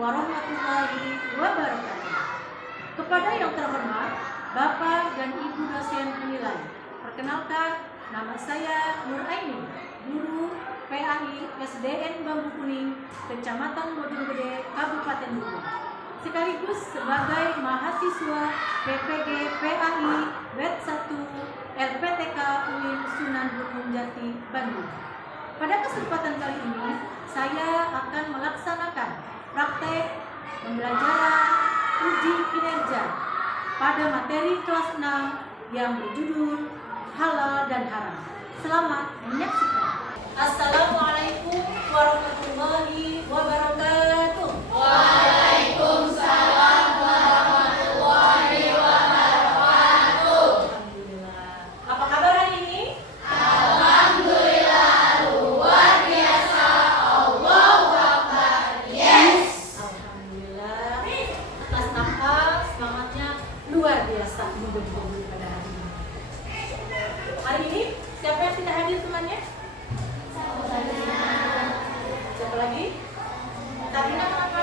warahmatullahi wabarakatuh. Kepada yang terhormat Bapak dan Ibu dosen penilai, perkenalkan, nama saya Nur Aini, guru PAI SDN Bambu Kuning, Kecamatan Bojonggede, Kabupaten Bogor, sekaligus sebagai mahasiswa PPG PAI Batch 1 LPTK UIN Sunan Gunung Jati, Bandung. Pada kesempatan kali ini, saya akan melaksanakan praktek pembelajaran uji kinerja pada materi kelas 6 yang berjudul halal dan haram. Selamat menyaksikan. Assalamualaikum warahmatullahi wabarakatuh. Waalaikumsalam warahmatullahi wabarakatuh. Alhamdulillah. Apa kabar hari ini? Alhamdulillah luar biasa. Allahu Akbar. Yes. Alhamdulillah. Kelas 6A semangatnya luar biasa menggebu-gebu pada hari ini. Hari ini siapa yang tidak hadir temannya? Siapa lagi? Tabina apa?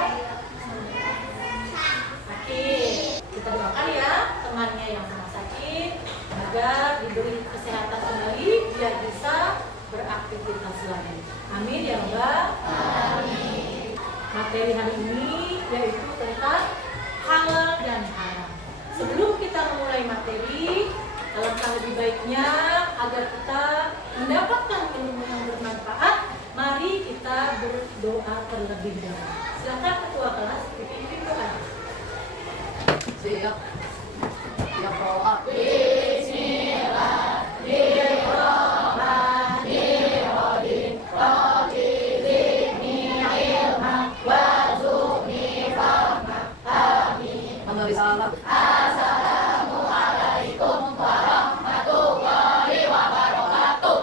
Sakit. Kita doakan ya temannya yang sedang sakit agar diberi kesehatan kembali biar bisa beraktivitas lagi. Amin ya Rabbal alamin. Materi hari ini yaitu tentang halal dan haram. Sebelum kita memulai materi, alangkah lebih baiknya agar kita mendapatkan ilmu yang bermanfaat, mari kita berdoa terlebih dahulu. Silakan ketua kelas dipimpin doa. Siap. Ya Allah.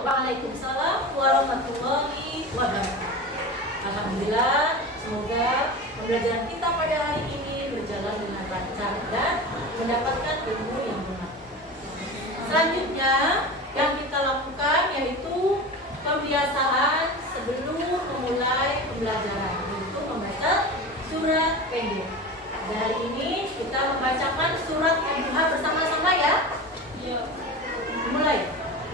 Waalaikumsalam warahmatullahi wabarakatuh. Alhamdulillah, semoga pembelajaran kita pada hari ini berjalan dengan lancar dan mendapatkan ilmu yang benar. Selanjutnya yang kita lakukan yaitu pembiasaan sebelum memulai pembelajaran, yaitu membaca surat pendek. Dari ini kita membacakan surat Al-Duha bersama-sama ya. Mulai.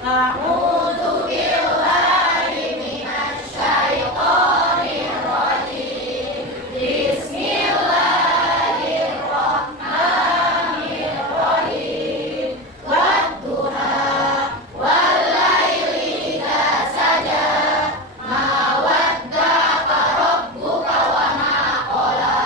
A'udzu billahi minasy syaithanir rajim. Bismillahirrahmanirrahim. Wadduha wal laili idza saja. Ma wadda'aka rabbuka wa ma qala.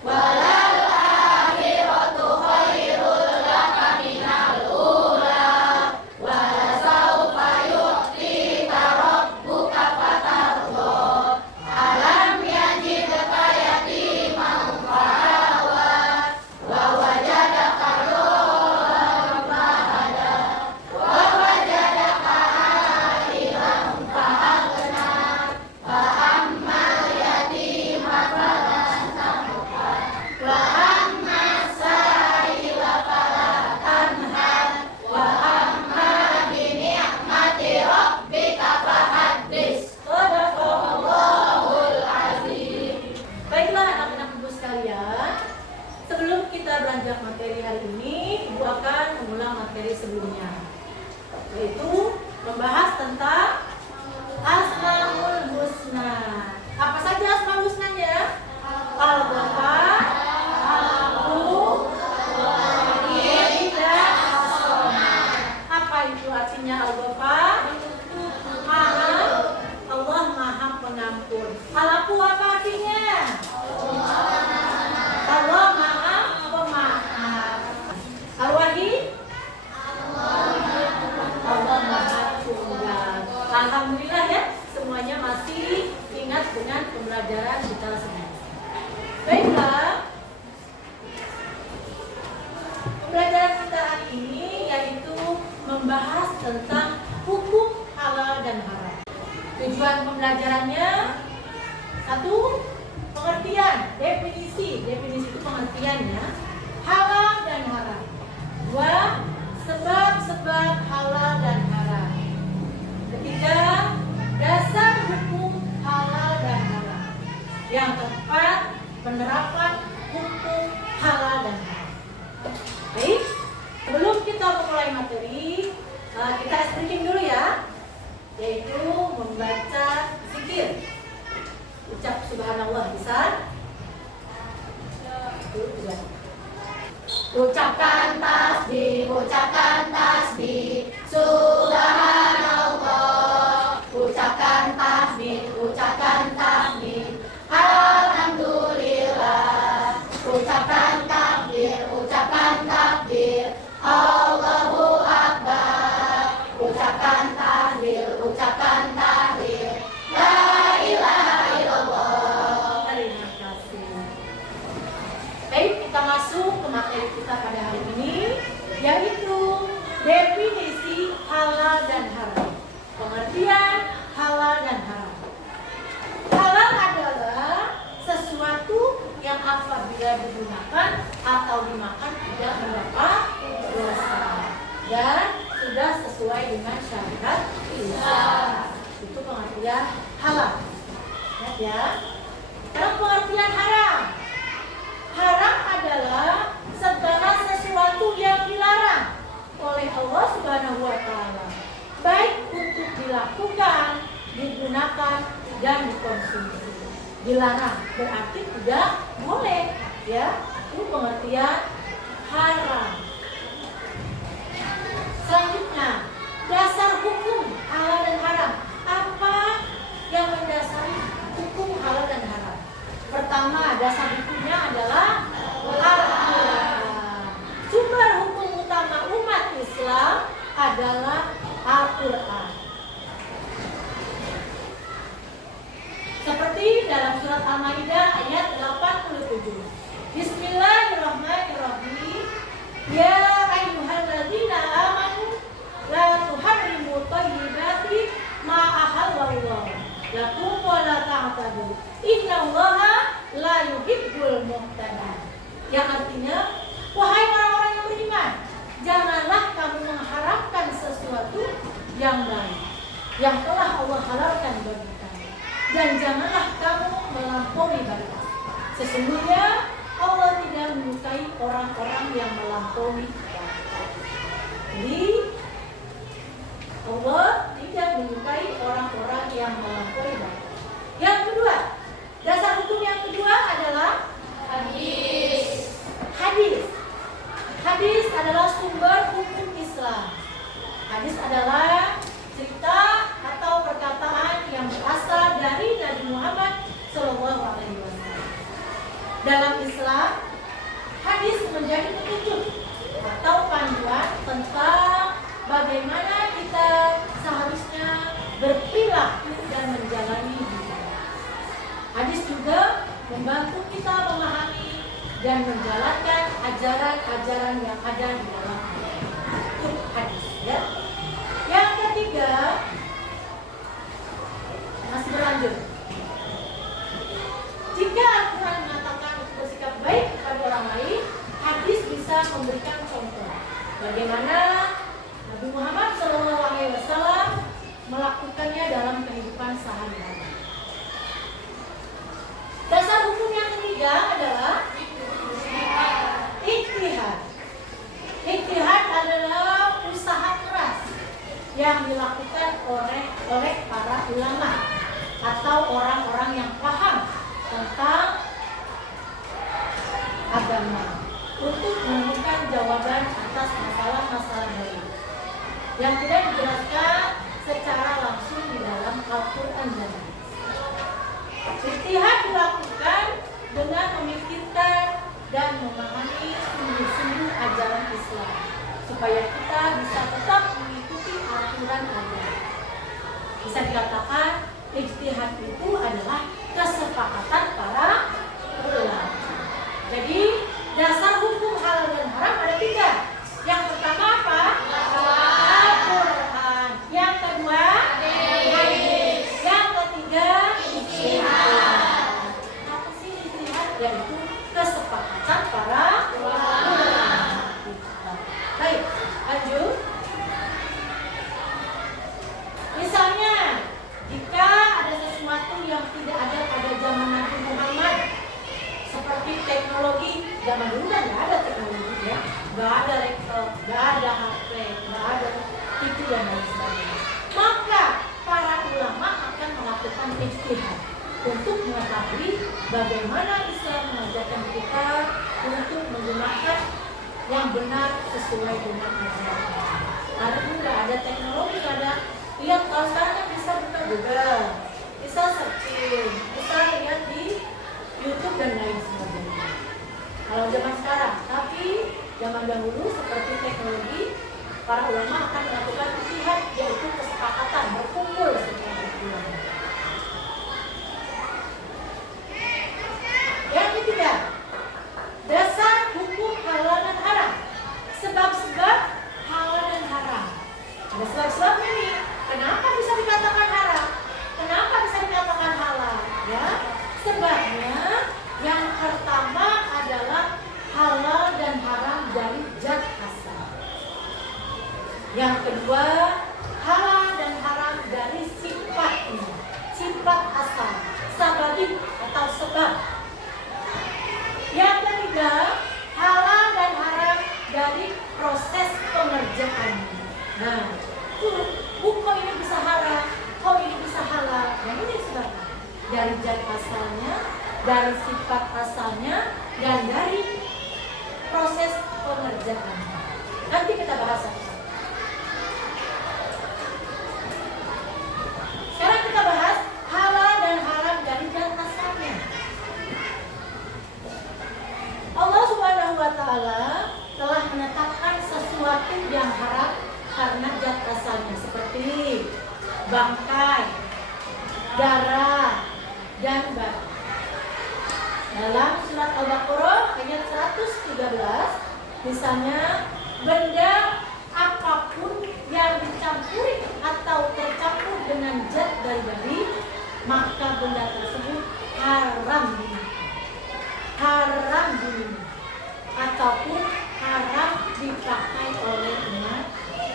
Walal akhiratu khairul laka minal ula. Walasaufa yu'tika rabbuka fatarda. Alam yajidka yatiman fa'awa. Wa wajadaka dhallan fahada. Wa wajadaka 'ailan fa'aghna. Fa ammal yatima fala taqhar. Wa ammas sa'ila fala tanhar. Wa amma bi ni'mati rabbika fahaddits. Shadaqallahul azim. Baiklah anak-anak ibu sekalian, sebelum kita beranjak materi hari ini, ibu akan mengulang materi sebelumnya, yaitu membahas tentang Asmaul Husna. Apa saja Asmaul Husnanya? Al-Ghafar, Al-Afu, Al-Ghani, dan As-Samad. Apa itu artinya Al-Ghafar? Maha, Allah Maha Pengampun. Al-Afu apa artinya? Allah Maha Pemaaf. Al-Wahid? Allah Maha Tunggal. Alhamdulillah ya, semuanya masih ingat dengan pembelajaran kita sebelumnya. Baiklah, pembelajaran kita hari ini yaitu membahas tentang hukum halal dan haram. Tujuan pembelajarannya: satu, pengertian, definisi itu pengertiannya, halal dan haram. Dua, sebab-sebab halal dan haram. Ketiga, dasar hukum halal dan haram. Yang keempat, penerapan hukum halal dan haram. Baik, sebelum kita memulai materi, kita speaking dulu ya, yaitu membaca zikir. Ucap subhanallah bisa? Ucapkan tasbih, subhanallah. Ucapkan tasbih, alhamdulillah. Ucapkan takbir, Allahu Akbar. Ucapkan tahlil, la ilaha illallah. Terima kasih. Baik, kita masuk ke materi kita pada hari ini, yaitu definisi halal dan haram. Pengertian halal dan haram. Halal adalah sesuatu yang apabila digunakan atau dimakan tidak mendapat dosa dan sudah sesuai dengan syariat Islam. Itu pengertian halal. Lihat ya. Sekarang pengertian haram. Haram adalah segala sesuatu yang dilarang oleh Allah Subhanahu wa taala, baik untuk dilakukan, digunakan dan dikonsumsi. Dilarang berarti tidak boleh, ya. Itu pengertian haram. Selanjutnya, dasar hukum halal dan haram. Apa yang mendasari hukum halal dan haram? Pertama, dasar hukumnya adalah Al-Quran. Sumber hukum utama umat Islam adalah Al-Quran. Seperti dalam surat Al-Maidah ayat 87. Bismillahirrahmanirrahim. Ya ayyuhalladzina amanu la tuharrimu thayyibati ma ahallallahu lakum wa la ta'tadu. Innallaha la yuhibbul mu'tadin. Yang artinya, wahai orang-orang yang beriman, janganlah kamu mengharapkan sesuatu yang baik yang telah Allah halalkan bagi kamu, dan janganlah kamu melampaui batas. Sesungguhnya Allah tidak menyukai orang-orang yang melampaui batas. Jadi Allah tidak menyukai orang-orang yang melampaui batas. Yang kedua, dasar hukum yang kedua adalah hadis. Hadis adalah sumber hukum Islam. Hadis adalah cerita atau perkataan yang berasal dari Nabi Muhammad SAW. Dalam Islam, hadis menjadi petunjuk atau panduan tentang bagaimana kita seharusnya berperilaku dan menjalani hidup. Hadis juga membantu kita memahami dan menjalankan ajaran-ajaran yang ada di dalam itu hadis, ya. Yang ketiga, masih berlanjut. Jika Al-Quran mengatakan untuk bersikap baik kepada orang lain, hadis bisa memberikan contoh bagaimana Nabi Muhammad SAW melakukannya dalam kehidupan sehari-hari. Dasar hukum yang ketiga adalah ijtihad. Ijtihad adalah usaha keras yang dilakukan oleh para ulama atau orang-orang yang paham tentang agama untuk menemukan jawaban atas masalah-masalah baru yang tidak dijelaskan secara langsung di dalam Al-Quran dan Hadis. Ijtihad dilakukan dengan memikirkan dan memahami sungguh-sungguh ajaran Islam supaya kita bisa tetap mengikuti aturan agama. Bisa dikatakan ijtihad itu adalah kesepakatan para ulama. Jadi dasar hukum halal dan haram ada 3. Yang pertama apa? Al-Quran. Yang kedua hadis. Yang ketiga ijtihad. Apa sih ijtihad? Yaitu kesepakatan para ulama. Baik, lanjut. Misalnya, jika ada sesuatu yang tidak ada pada zaman Nabi Muhammad, Tapi teknologi zaman dulu kan nggak ada teknologi ya, nggak ada laptop, nggak ada HP, nggak ada itu dan lain sebagainya. Maka para ulama akan melakukan ijtihad untuk mengetahui bagaimana Islam mengajarkan kita untuk menggunakan yang benar sesuai dengan ajaran. Karena nggak ada teknologi, nggak ada. Lihat kalau sekarang kan bisa buka Google, bisa searching, bisa lihat di YouTube dan lain sebagainya. Kalau zaman sekarang, tapi zaman dahulu seperti teknologi, para ulama akan melakukan ijtihad, yaitu kesepakatan berkumpul secara berkeluarga. Yang ketiga, dasar hukum halal dan haram. Sebab-sebab halal dan haram. Ada sebab-sebabnya nih. Kenapa bisa dikatakan haram? Kenapa bisa dikatakan halal? Ya, sebabnya yang pertama adalah halal dan haram dari zat asal. Yang kedua, halal dan haram dari sifatnya, sifat asal, sababi atau sebab. Yang ketiga, halal dan haram dari proses pengerjaannya. Nah, kok ini bisa haram, kok ini bisa halal. Yang ini sebabnya dari zat asalnya, dari sifat asalnya, dan dari proses pengerjaannya. Nanti kita bahas satu. Sekarang kita bahas halal dan haram dari zat asalnya. Allah Subhanahu wa Ta'ala telah menetapkan sesuatu yang haram karena zat asalnya, seperti bangkai, darah, dan batu. Dalam surat Al-Baqarah ayat 113, misalnya benda apapun yang dicampuri atau tercampur dengan zat dari babi, maka benda tersebut haram dimakan, haram diminum, ataupun haram dipakai oleh umat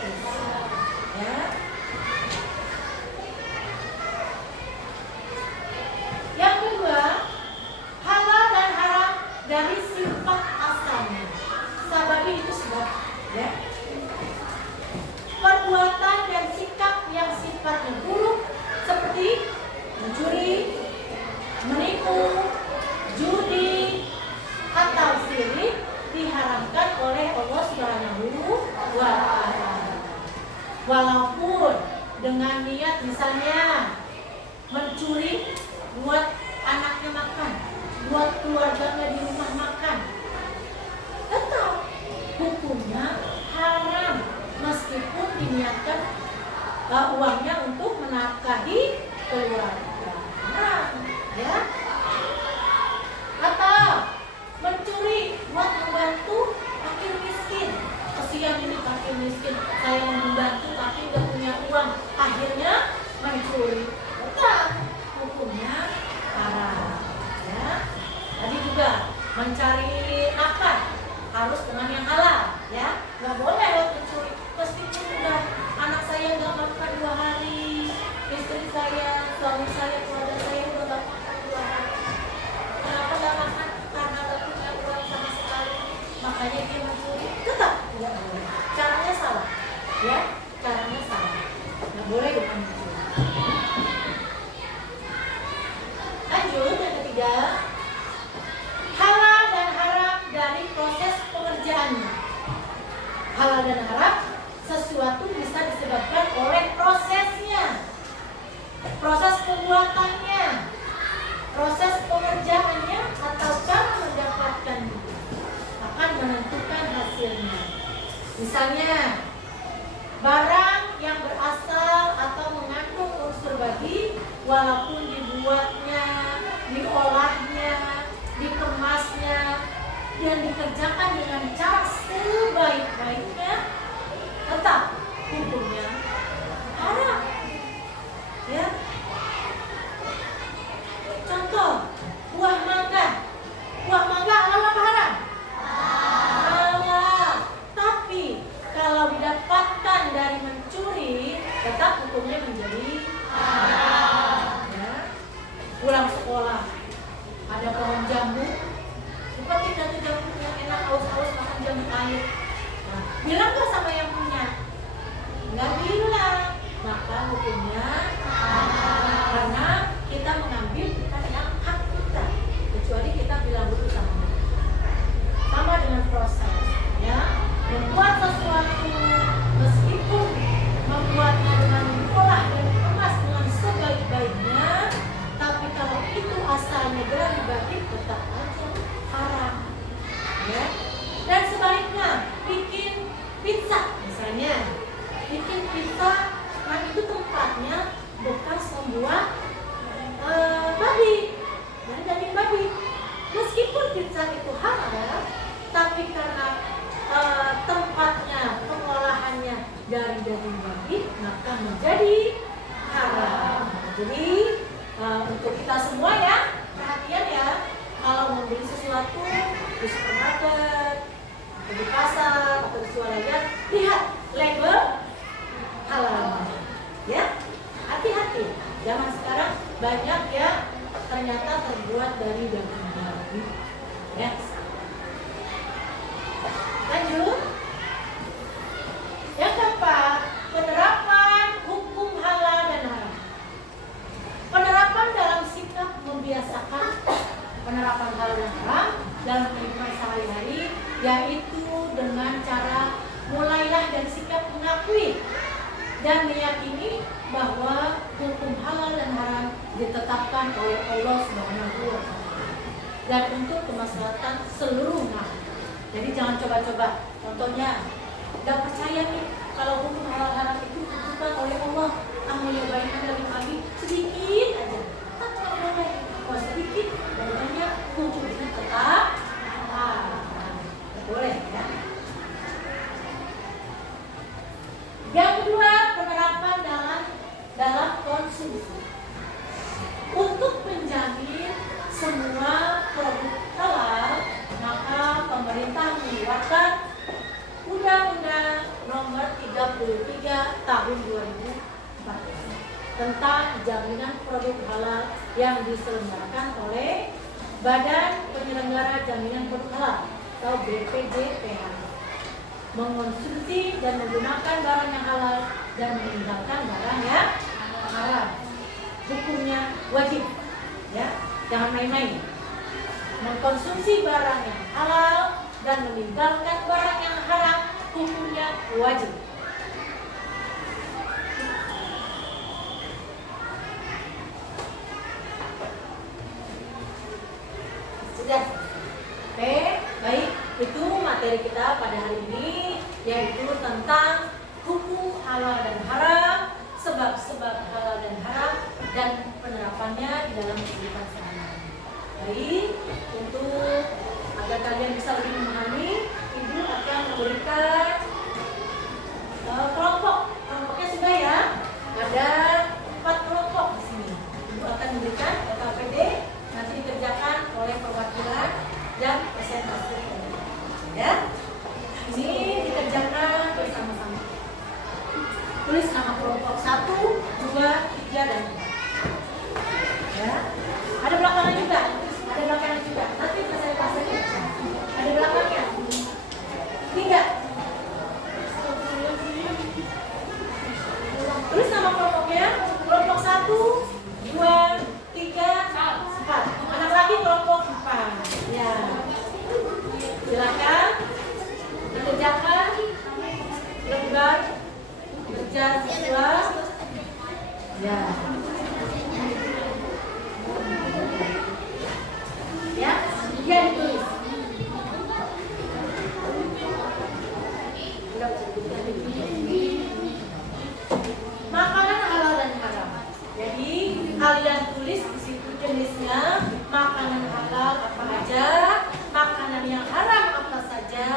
Islam. Ya. Yang kedua, halal dan haram dari sifat asalnya. Sababi itu sebab, ya. Perbuatan dan sikap yang sifatnya buruk seperti mencuri, menipu, judi, atau syirik diharamkan oleh Allah Subhanahu wa Ta'ala. Walaupun dengan niat misalnya mencuri buat anaknya makan, buat keluarganya di rumah makan, tetap hukumnya haram meskipun diniatkan uangnya untuk menafkahi keluarga. Nah, ya. Atau mencuri buat membantu fakir miskin. Kesian ini fakir miskin, saya mau membantu tapi nggak punya uang, akhirnya mencuri. Tetap hukumnya haram. Ya. Tadi juga mencari nafkah harus dengan yang halal, ya. Nggak boleh mencuri. Meskipun udah anak saya nggak makan 2 hari, istri saya, suami saya, keluarga saya udah nggak makan 2 hari. Kenapa nggak makan? Karena nggak punya uang sama sekali. Makanya dia mencuri. Tetap tidak boleh. Caranya salah, ya. Caranya salah. Nggak boleh dengan mencuri. Lanjut yang ketiga, halal dan haram dari proses pengerjaannya. Halal dan haram sesuatu bisa disebabkan oleh prosesnya, proses pembuatannya, proses pengerjaannya, atau cara mendapatkannya akan menentukan hasilnya. Misalnya barang yang berasal atau mengandung unsur babi, walaupun dibuatnya, diolahnya, dikemasnya, dan dikerjakan dengan cara sebaik-baiknya, tetap hukumnya haram. Ya. Contoh, buah mangga. Buah mangga halal apa haram? Halal. Tapi kalau didapatkan dari mencuri, tetap hukumnya menjadi haram. Ya. untuk air. Nah, bilang nggak sama yang punya? Nggak bilang. Maka hukumnya karena kita mengambil bukan yang hak kita, kecuali kita bilang dulu sama dia. Sama dengan proses, ya, membuat sesuatu meskipun membuatnya dengan diolah dan dikemas dengan sebaik-baiknya, tapi kalau itu asalnya dari batin tetap aja haram, ya. Dan sebaliknya, bikin pizza misalnya, bikin pizza, nah itu tempatnya bekas membuat babi, dari daging babi. Meskipun pizza itu halal, tapi karena tempatnya, pengolahannya dari daging babi, maka menjadi haram. Jadi untuk kita semua ya, perhatian ya, kalau membeli sesuatu di supermarket, atau di pasar, atau di swalayan, lihat label halal, ya. Hati-hati. Zaman sekarang banyak yang ternyata terbuat dari daging babi. Ya. Lanjut. Yang keempat, penerapan hukum halal dan haram. Penerapan dalam sikap membiasakan penerapan halal dan haram dalam kehidupan sehari-hari, yaitu dengan cara mulailah dari sikap mengakui dan meyakini bahwa hukum halal dan haram ditetapkan oleh Allah Subhanahu wa Ta'ala dan untuk kemaslahatan seluruh makhluk. Jadi jangan coba-coba. Contohnya, nggak percaya nih kalau hukum halal haram itu ditentukan oleh Allah. Mau nyobain dari pagi sedikit aja, tak boleh. Kalau sedikit dan banyak, hukumnya tetap haram. Boleh ya. Yang kedua, penerapan dalam konsumsi. Untuk menjamin semua produk halal, maka pemerintah mengeluarkan Undang-Undang Nomor 33 Tahun 2014 tentang jaminan produk halal yang diselenggarakan oleh Badan Penyelenggara Jaminan Produk Halal atau BPJPH. Mengonsumsi dan menggunakan barang yang halal dan meninggalkan barang yang haram. Hukumnya wajib, ya, jangan main-main. Mengkonsumsi barang yang halal dan meninggalkan barang yang haram, hukumnya wajib. Sudah. Oke, baik. Itu materi kita pada hari ini, yaitu tentang hukum halal dan haram, sebab-sebab halal dan haram, dan penerapannya di dalam kehidupan sehari-hari. Baik, untuk agar kalian bisa lebih memahami, Ibu akan memberikan kelompoknya sudah ya. Ada 4 kelompok di sini. Ibu akan memberikan KPD, nanti dikerjakan oleh perwakilan dan presentasi. Ya, ini dikerjakan bersama-sama. Tulis nama kelompok 1, 2, 3, dan 4. Ya, ada belakangnya juga. Nanti presentasinya ada belakangnya. 3. Tulis nama kelompoknya. Kelompok 1, 2, 3, 4. Anak lagi kelompok 4. Ya. Silakan dikerjakan lembar kerja siswa. Ya. Ya, dia ditulis. Makanan halal dan haram. Jadi kalian tulis di situ jenisnya, makanan halal apa aja, makanan yang haram apa saja.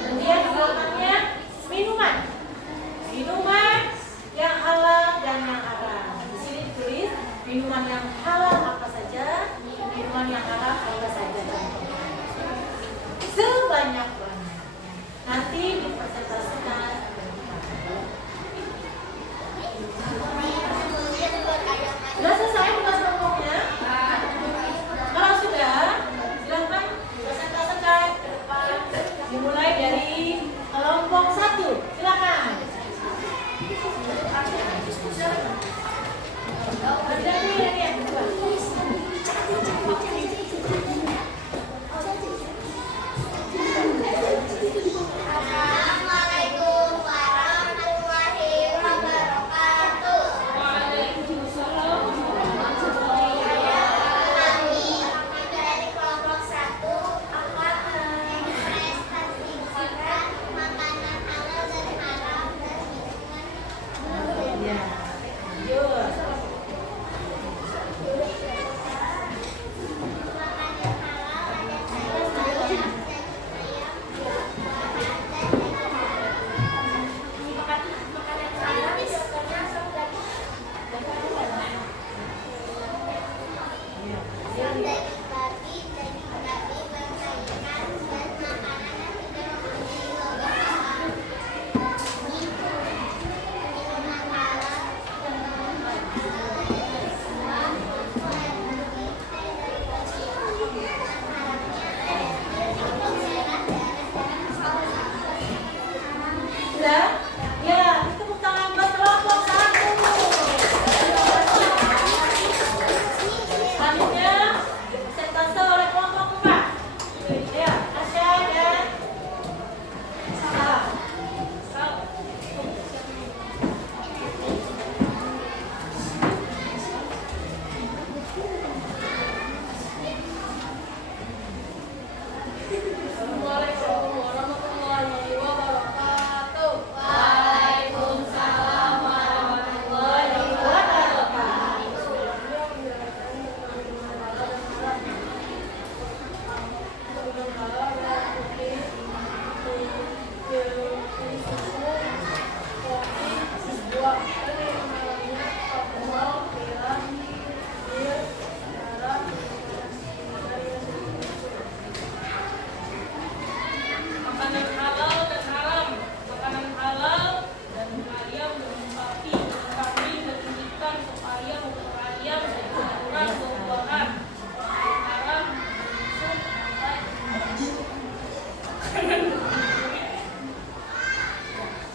Kemudian di belakangnya minuman yang halal dan yang haram. Di sini tulis minuman yang halal apa saja, minuman yang haram apa saja.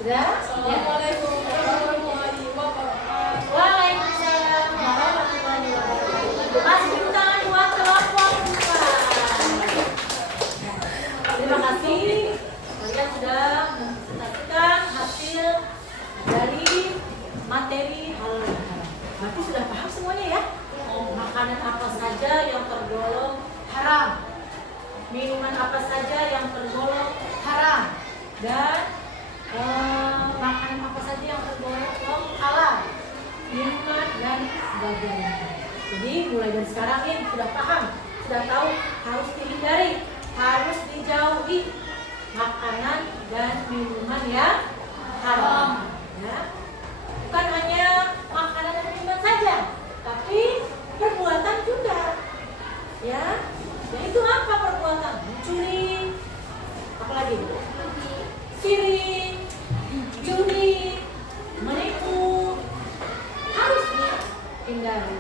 Sudah? Assalamualaikum warahmatullahi wabarakatuh. Waalaikumsalam warahmatullahi wabarakatuh. Masih tangan buat telepon. Terima kasih. Kalian sudah mempresentasikan hasil dari materi halal dan haram. Berarti sudah paham semuanya ya? Makanan apa saja yang tergolong haram, minuman apa saja yang tergolong haram, dan makanan apa saja yang tergolong halal, minuman dan sebagainya. Jadi mulai dari sekarang ini sudah paham, sudah tahu harus dihindari, harus dijauhi makanan dan minuman yang haram. Ya. Bukan hanya makanan dan minuman saja, tapi perbuatan juga. Ya, itu apa perbuatan? Mencuri, apalagi? Sirik, judi, menipu, harus dihindari.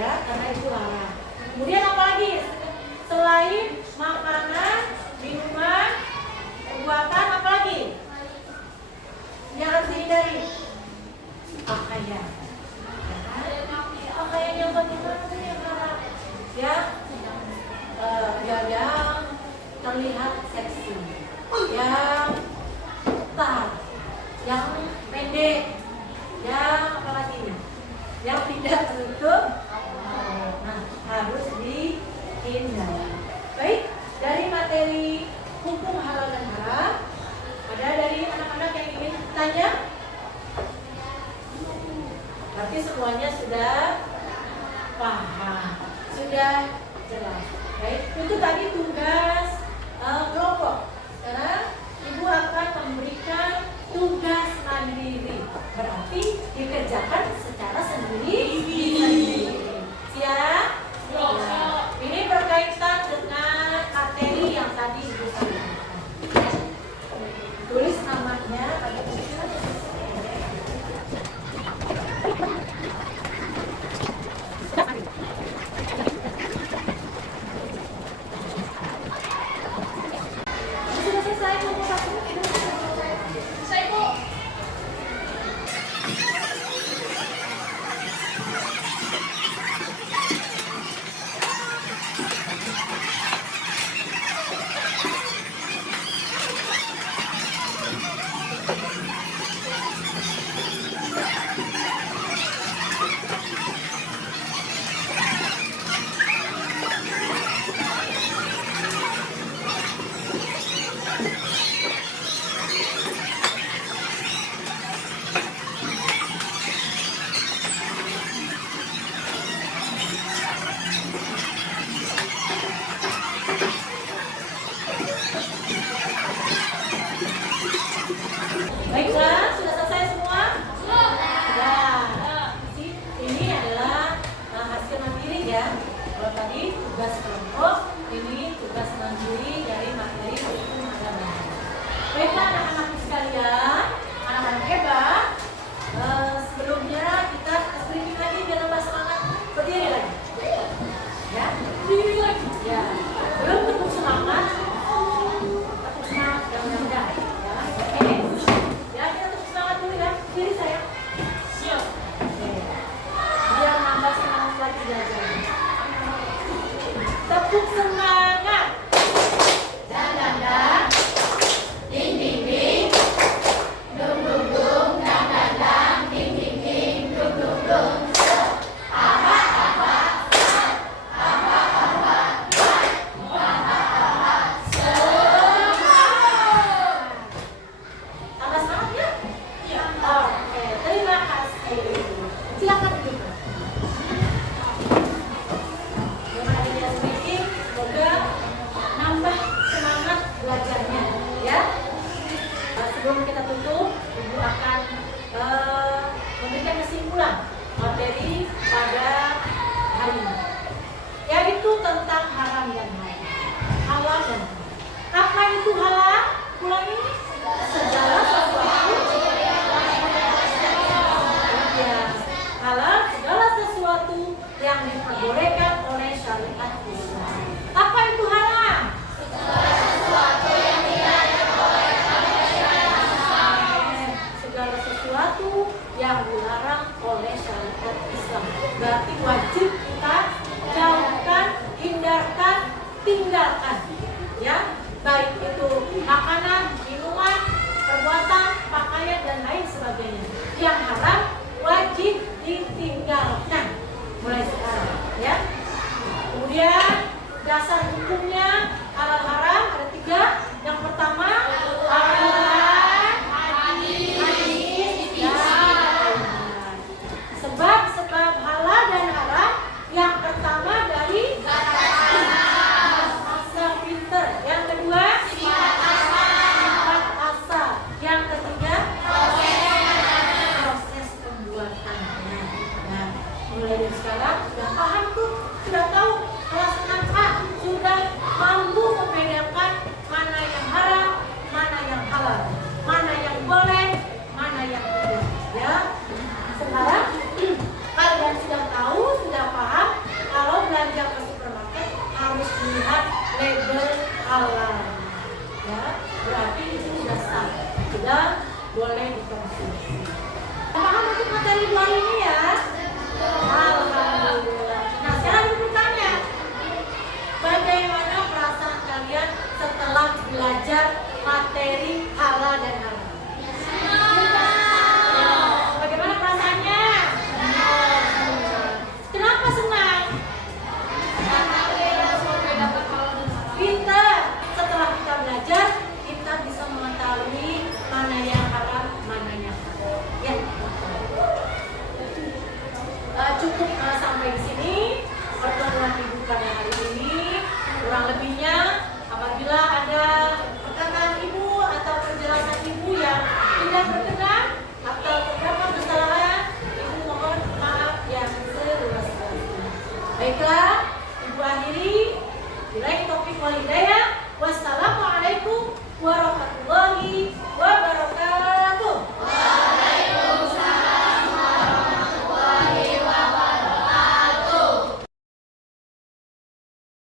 Ya, karena itu haram. Kemudian apalagi? Selain makanan, minuman, perbuatan, apalagi? Yang harus dihindari? Pakaian. Pakaian yang bagaimana yang haram? Ya, yang terlihat seksi, yang ketat, yang pendek, yang apalagi? Yang tidak menutup. Nah, harus dihindari. Baik, dari materi hukum halal dan haram, ada dari anak-anak yang ingin tanya? Berarti semuanya sudah paham, sudah jelas. Baik, itu tadi tugas kelompok. Sekarang Ibu akan memberikan tugas mandiri. Berarti dikerjakan secara sendiri. baik itu makanan, minuman, perbuatan, pakaian dan lain sebagainya. Yang haram wajib ditinggalkan mulai sekarang, ya. Kemudian dasar hukumnya halal haram ada 3. Yang pertama Al-Quran, hadis, dan sebab-sebab halal dan haram. Yang pertama dari asal pinter. Yang kedua sifat asal. Yang ketiga proses pembuatannya. Nah, mulai dari sekarang sudah paham tuh, sudah tahu kelas 6A, sudah mampu membedakan mana yang haram, mana yang halal, mana yang boleh, mana yang tidak. Ya, sekarang kalian sudah tahu, sudah paham kalau belanja ke supermarket harus melihat label halal. Ya, berarti itu sudah sah, sudah boleh dikonsumsi. Paham untuk materi 2 ini ya? Alhamdulillah. Nah, sekarang aku bertanya, bagaimana perasaan kalian setelah belajar materi halal dan haram? Bagaimana perasaannya? Kenapa senang? Pintar. Setelah kita belajar, kita bisa mengetahui mana yang haram, mana yang halal. Ya. Cukup sampai di sini pertemuan ibu pada hari ini. Kurang lebihnya, apabila ada perkataan ibu atau penjelasan ibu yang tidak berkenan atau terdapat kesalahan, ibu mohon maaf yang seluas-luasnya. Baiklah, ibu akhiri. Bila topik walidayah.